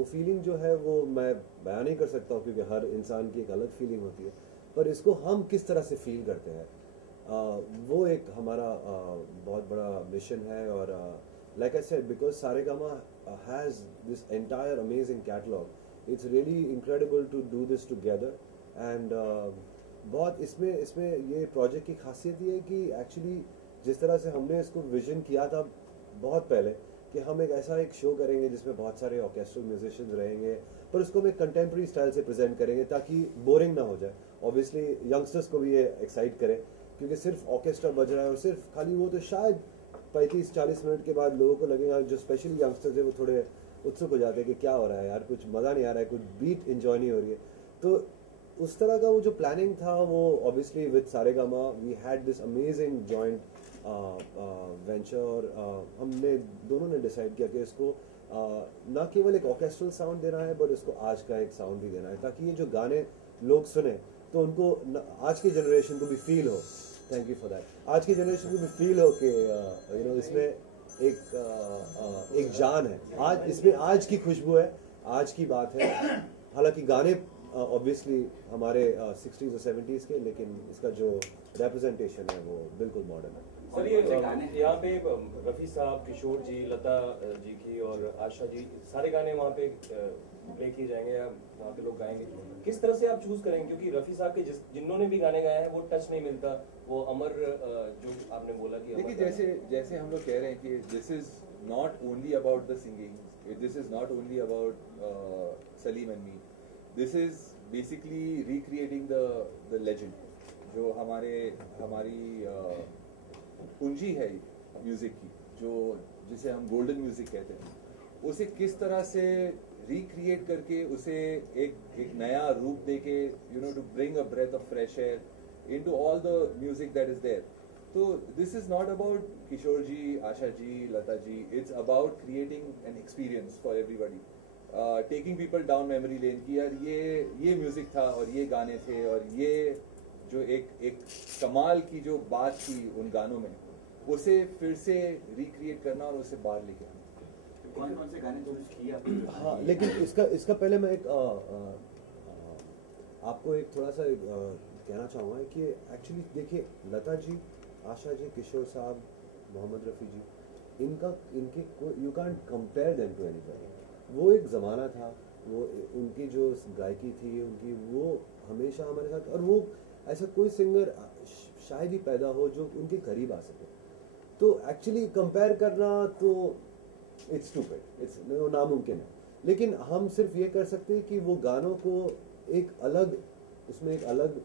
वो फीलिंग जो है वो मैं बयान नहीं कर सकता हूँ क्योंकि हर इंसान की एक अलग फीलिंग होती है, पर इसको हम किस तरह से फील करते हैं वो एक हमारा बहुत बड़ा मिशन है। और like I said, because Saregama has this entire amazing catalog, it's really incredible to do this together. And बहुत इसमें इसमें ये प्रोजेक्ट की खासियत ये है कि एक्चुअली जिस तरह से हमने इसको विजन किया था बहुत पहले कि हम एक ऐसा एक शो करेंगे जिसमें बहुत सारे ऑर्केस्ट्रल म्यूजिशियंस रहेंगे, पर उसको हम एक कंटेम्प्रेरी स्टाइल से प्रेजेंट करेंगे ताकि बोरिंग ना हो जाए। ऑब्वियसली यंगस्टर्स को भी ये एक्साइट करे, क्योंकि सिर्फ ऑर्केस्ट्रा बज रहा है और सिर्फ खाली वो, तो शायद 35-40 मिनट के बाद लोगों को लगेगा, जो स्पेशली यंगस्टर्स है वो थोड़े उत्सुक हो जाते हैं कि क्या हो रहा है यार, कुछ मज़ा नहीं आ रहा है, कुछ बीट इंजॉय नहीं हो रही है। तो उस तरह का वो जो प्लानिंग था वो obviously with Saregama we had this amazing joint venture, और हमने दोनों ने डिसाइड किया कि इसको ना केवल एक ऑर्केस्ट्रल साउंड देना है बट इसको आज का एक साउंड भी देना है, ताकि ये जो गाने लोग सुने तो उनको आज की जनरेशन को भी फील हो। Thank you for that. आज की जनरेशन को भी फील हो कि यू नो इसमें एक जान है, आज इसमें आज की खुशबू है, आज की बात है। हालांकि गाने ऑब्वियसली हमारे 60s और 70s के, लेकिन इसका जो रिप्रेजेंटेशन है वो बिल्कुल मॉडर्न है। सर ये यहाँ पे रफ़ी साहब, किशोर जी, लता जी की और आशा जी, सारे गाने वहाँ पे प्ले किए जाएंगे या वहाँ पे लोग गाएंगे, किस तरह से आप चूज करेंगे? क्योंकि रफ़ी साहब के जिन्होंने भी गाने गाए हैं वो टच नहीं मिलता, वो अमर जो आपने बोला कि देखिए जैसे हम लोग कह रहे हैं कि this is not only about the singing, this is not only about Salim and me, this is basically recreating the legend, जो हमारी पूंजी है म्यूजिक की, जिसे हम गोल्डन म्यूजिक कहते हैं, उसे किस तरह से रिक्रिएट करके उसे एक नया रूप देके, you know, to bring a breath of fresh air into all the music that is there. तो this is not about Kishore ji, Asha ji, Lata ji, it's about creating an experience for everybody, taking people down memory lane की यार ये music था और ये गाने थे और ये जो एक कमाल की जो बात थी उन गानों में, उसे फिर से रिक्रिएट करना और उसे बाहर लेके आना। कौन कौन से गाने चूज किए आपने? हाँ, लेकिन इसका पहले मैं एक आपको एक थोड़ा सा कहना चाहूँगा कि एक्चुअली देखिए, लता जी, आशा जी, किशोर साहब, मोहम्मद रफ़ी जी, इनके you can't compare them to anybody. वो एक ज़माना था, वो उनकी जो गायकी थी उनकी, वो हमेशा हमारे साथ, और वो ऐसा कोई सिंगर शायद ही पैदा हो जो उनके करीब आ सके। तो एक्चुअली कंपेयर करना तो इट्स स्टूपिड, इट्स नामुमकिन है। लेकिन हम सिर्फ ये कर सकते हैं कि वो गानों को एक अलग, उसमें एक अलग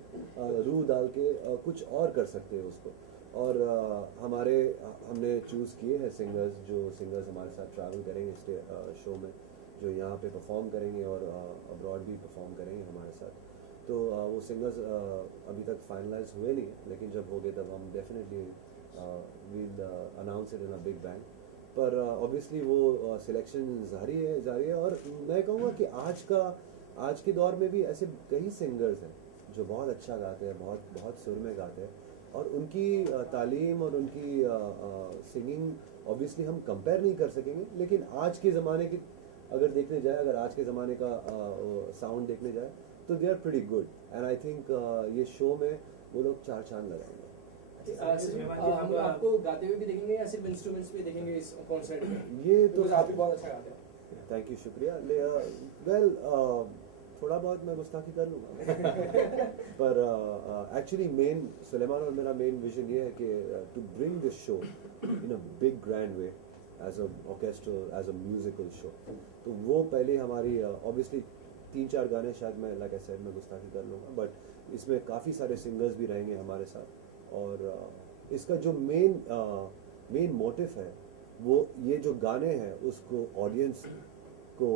रूह डाल के कुछ और कर सकते हैं उसको। और हमने चूज़ किए हैं सिंगर्स हमारे साथ ट्रैवल करेंगे शो में, जो यहाँ पे परफॉर्म करेंगे और अब्रॉड भी परफॉर्म करेंगे हमारे साथ। तो वो सिंगर्स अभी तक फाइनलाइज हुए नहीं, लेकिन जब हो गए तब हम definitely will announce it in a big bang. पर ऑब्वियसली वो सिलेक्शन जारी है। और मैं कहूँगा कि आज के दौर में भी ऐसे कई सिंगर्स हैं जो बहुत अच्छा गाते हैं, बहुत सुर में गाते हैं, और उनकी तालीम और उनकी सिंगिंग ऑब्वियसली हम कंपेयर नहीं कर सकेंगे। लेकिन आज के ज़माने की अगर देखने जाए, अगर आज के ज़माने का साउंड देखने जाए तो they are pretty good, and I think ये शो में वो लोग 4 चांद लगाएंगे। हम आपको गाते हुए भी देखेंगे या सिर्फ इंस्ट्रूमेंट्स पे देखेंगे इस कॉन्सर्ट में? ये तो आप भी बहुत अच्छा गाते हैं। थैंक यू, शुक्रिया। वेल थोड़ा बहुत मैं गुस्ताखी कर लूँगा पर एक्चुअली मेन सुलेमान और मेरा मेन विजन ये है कि to bring this show in a big grand way as a orchestral, as a musical show. तो वो पहले हमारी ऑब्वियसली 3-4 गाने शायद मैं लाइक आई सेड मैं गुस्ताखी कर लूँगा, बट इसमें काफ़ी सारे सिंगर्स भी रहेंगे हमारे साथ। और इसका जो मेन मोटिव है वो ये जो गाने हैं उसको ऑडियंस को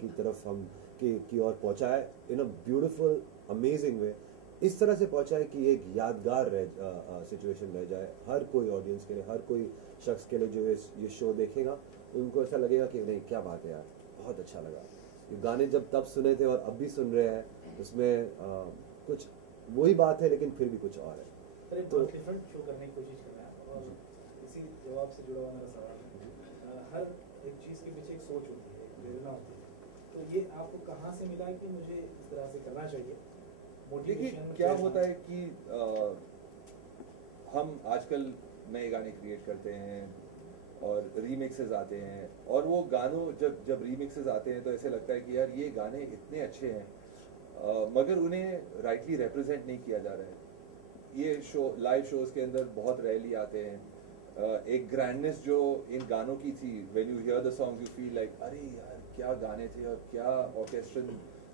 की तरफ हम की ओर पहुँचाए इन अ ब्यूटीफुल अमेजिंग वे, इस तरह से पहुँचाए कि एक यादगार सिचुएशन रह जाए हर कोई ऑडियंस के लिए, हर कोई शख्स के लिए जो ये शो देखेगा उनको ऐसा लगेगा कि नहीं क्या बात है यार, बहुत अच्छा लगा। ये गाने जब तब सुने थे और अब भी सुन रहे हैं, उसमें कुछ वही बात है लेकिन फिर भी कुछ और है। तो डिफरेंट शो करने की कोशिश कर रहे हैं, और इसी जवाब से जुड़ा हुआ मेरा सवाल है, हर एक चीज़ के पीछे एक सोच होती है, एक प्रेरणा होती है, तो ये आपको कहाँ से मिला कि मुझे इस तरह से करना चाहिए? देखिए मोटिवेशन क्या होता है कि हम आजकल नए गाने क्रिएट करते हैं और रीमिक्सेस आते हैं, और वो गानों जब रीमिक्सेस आते हैं तो ऐसे लगता है कि यार ये गाने इतने अच्छे हैं, मगर उन्हें राइटली रिप्रेजेंट नहीं किया जा रहा है। ये लाइव शोज के अंदर बहुत रेयरली आते हैं। एक ग्रैंडनेस जो इन गानों की थी, when you here the song you feel like अरे यार क्या गाने थे और क्या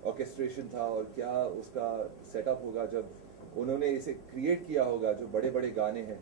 ऑर्केस्ट्रेशन था और क्या उसका सेटअप होगा जब उन्होंने इसे क्रिएट किया होगा, जो बड़े बड़े गाने हैं।